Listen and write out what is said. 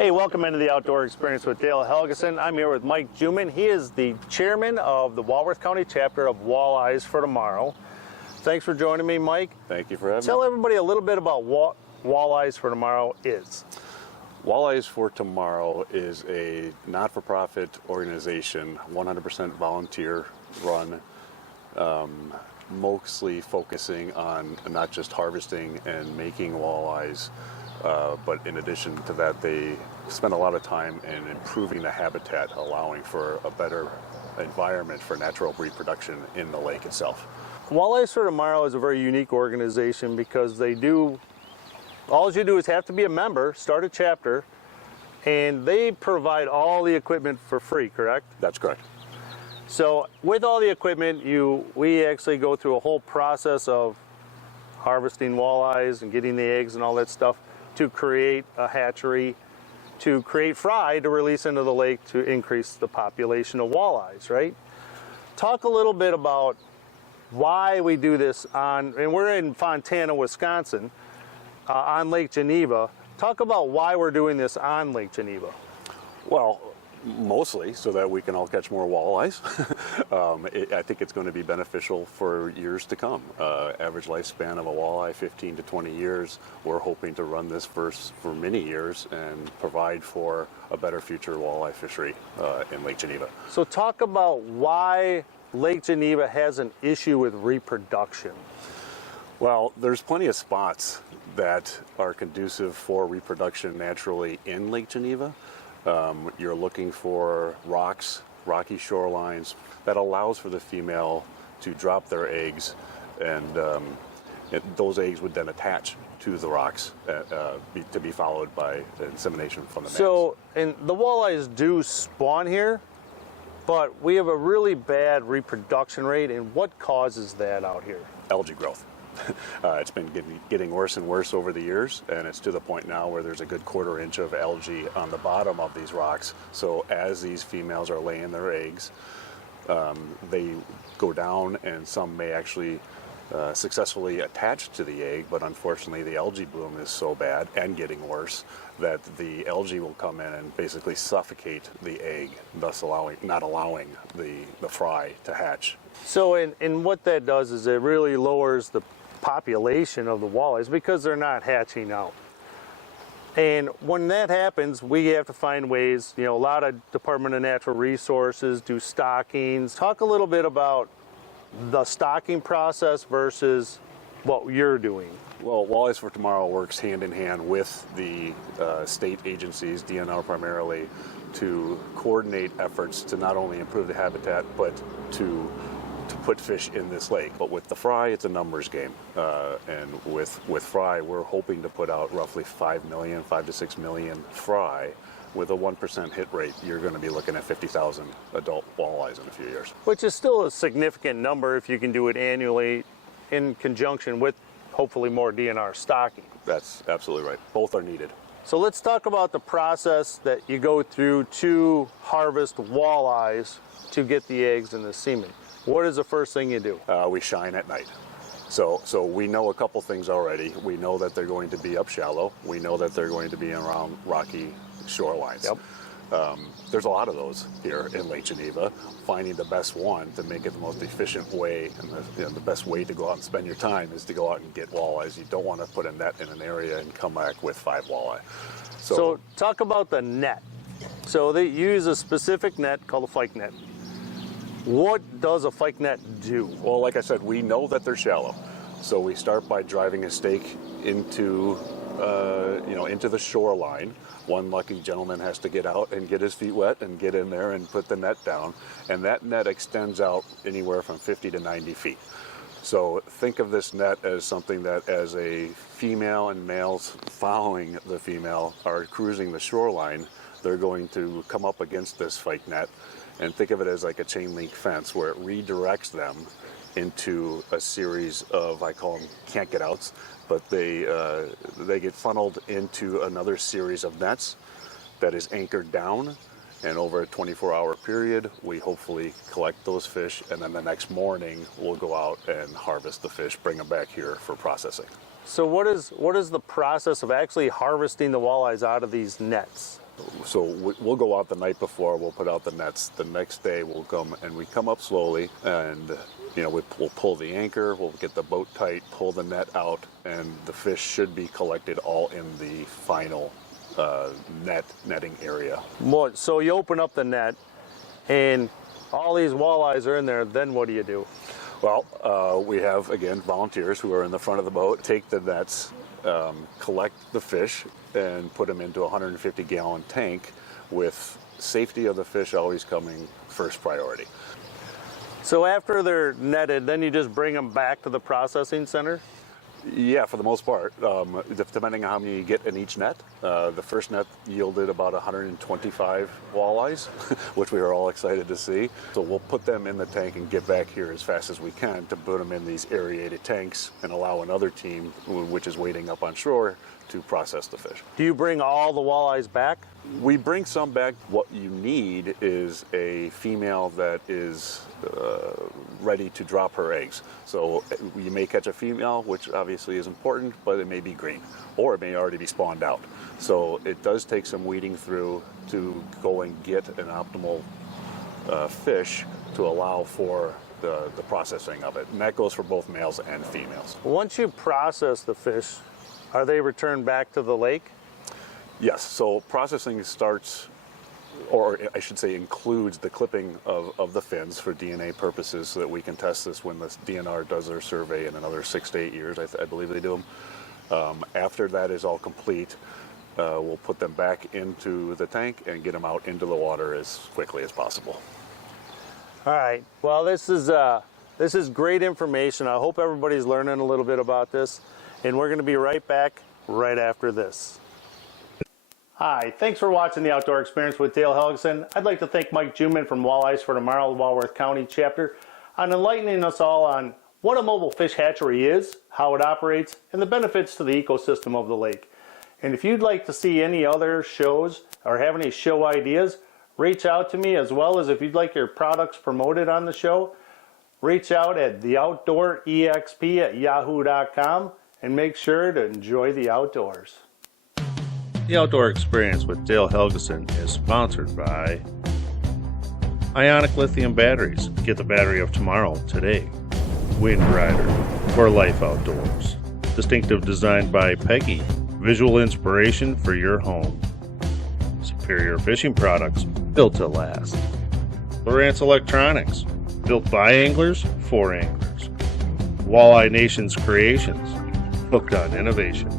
Hey, welcome into the Outdoor Experience with Dale Helgeson. I'm here with Mike Juneman. He is the chairman of the Walworth County chapter of Walleyes for Tomorrow. Thanks for joining me, Mike. Thank you for having me. Tell everybody a little bit about what Walleyes for Tomorrow is. Walleyes for Tomorrow is a not-for-profit organization, 100% volunteer run, mostly focusing on not just harvesting and making walleyes, but in addition to that, they spend a lot of time in improving the habitat, allowing for a better environment for natural reproduction in the lake itself. Walleyes for Tomorrow is a very unique organization because they do, all you do is have to be a member, start a chapter, and they provide all the equipment for free, correct? That's correct. So with all the equipment, we actually go through a whole process of harvesting walleyes and getting the eggs and all that stuff to create a hatchery, to create fry to release into the lake to increase the population of walleyes, right? Talk a little bit about why we do this and we're in Fontana, Wisconsin, on Lake Geneva. Talk about why we're doing this on Lake Geneva. Well, mostly so that we can all catch more walleyes. I think it's going to be beneficial for years to come. Average lifespan of a walleye, 15 to 20 years. We're hoping to run this for many years and provide for a better future walleye fishery in Lake Geneva. So talk about why Lake Geneva has an issue with reproduction. Well, there's plenty of spots that are conducive for reproduction naturally in Lake Geneva. You're looking for rocks, rocky shorelines that allows for the female to drop their eggs, and those eggs would then attach to the rocks to be followed by insemination from the males. So, and the walleyes do spawn here, but we have a really bad reproduction rate, and what causes that out here? Algae growth. It's been getting worse and worse over the years, and it's to the point now where there's a good quarter inch of algae on the bottom of these rocks. So as these females are laying their eggs, they go down, and some may actually successfully attach to the egg, but unfortunately the algae bloom is so bad and getting worse that the algae will come in and basically suffocate the egg, thus not allowing the fry to hatch. So and what that does is it really lowers the population of the walleyes because they're not hatching out. And when that happens, we have to find ways, a lot of Department of Natural Resources do stockings. Talk a little bit about the stocking process versus what you're doing. Well, Walleyes for Tomorrow works hand in hand with the state agencies, DNR primarily, to coordinate efforts to not only improve the habitat, but to put fish in this lake. But with the fry, it's a numbers game. And with fry, we're hoping to put out roughly 5 to 6 million fry. With a 1% hit rate, you're going to be looking at 50,000 adult walleyes in a few years. Which is still a significant number if you can do it annually in conjunction with hopefully more DNR stocking. That's absolutely right. Both are needed. So let's talk about the process that you go through to harvest walleyes to get the eggs and the semen. What is the first thing you do? We shine at night. So we know a couple things already. We know that they're going to be up shallow. We know that they're going to be around rocky shorelines. Yep. There's a lot of those here in Lake Geneva. Finding the best one to make it the most efficient way, and the best way to go out and spend your time is to go out and get walleyes. You don't want to put a net in an area and come back with 5 walleye. So talk about the net. So they use a specific net called a fyke net. What does a fyke net do? Well, like I said, we know that they're shallow. So we start by driving a stake into the shoreline. One lucky gentleman has to get out and get his feet wet and get in there and put the net down. And that net extends out anywhere from 50 to 90 feet. So think of this net as something that as a female and males following the female are cruising the shoreline, they're going to come up against this fyke net, and think of it as like a chain link fence where it redirects them into a series of, I call them can't get outs, but they get funneled into another series of nets that is anchored down, and over a 24-hour period we hopefully collect those fish, and then the next morning we'll go out and harvest the fish, bring them back here for processing. So what is the process of actually harvesting the walleyes out of these nets? So we'll go out the night before, we'll put out the nets. The next day we'll come and we come up slowly and we'll pull the anchor, we'll get the boat tight, pull the net out, and the fish should be collected all in the final netting area. So you open up the net and all these walleyes are in there, then what do you do? Well, we have, again, volunteers who are in the front of the boat, take the nets, collect the fish, and put them into a 150-gallon tank with safety of the fish always coming first priority. So after they're netted, then you just bring them back to the processing center? Yeah, for the most part, depending on how many you get in each net. The first net yielded about 125 walleyes, which we were all excited to see. So we'll put them in the tank and get back here as fast as we can to put them in these aerated tanks and allow another team, which is waiting up on shore, to process the fish. Do you bring all the walleyes back? We bring some back. What you need is a female that is ready to drop her eggs. So you may catch a female, which obviously is important, but it may be green, or it may already be spawned out. So it does take some weeding through to go and get an optimal fish to allow for the processing of it. And that goes for both males and females. Once you process the fish, are they returned back to the lake? Yes, so processing starts, or I should say includes, the clipping of the fins for DNA purposes so that we can test this when the DNR does their survey in another 6 to 8 years, I believe they do them. After that is all complete, we'll put them back into the tank and get them out into the water as quickly as possible. All right, well this is great information. I hope everybody's learning a little bit about this, and we're gonna be right back right after this. Hi, thanks for watching The Outdoor Experience with Dale Helgeson. I'd like to thank Mike Juneman from Walleyes for Tomorrow, Walworth County chapter, on enlightening us all on what a mobile fish hatchery is, how it operates, and the benefits to the ecosystem of the lake. And if you'd like to see any other shows or have any show ideas, reach out to me, as well as if you'd like your products promoted on the show, reach out at theoutdoorexp@yahoo.com and make sure to enjoy the outdoors. The Outdoor Experience with Dale Helgeson is sponsored by Ionic Lithium Batteries. Get the battery of tomorrow today. Wind Rider for life outdoors. Distinctive design by Peggy. Visual inspiration for your home. Superior fishing products built to last. Lowrance Electronics. Built by anglers for anglers. Walleye Nation's Creations. Hooked on innovation.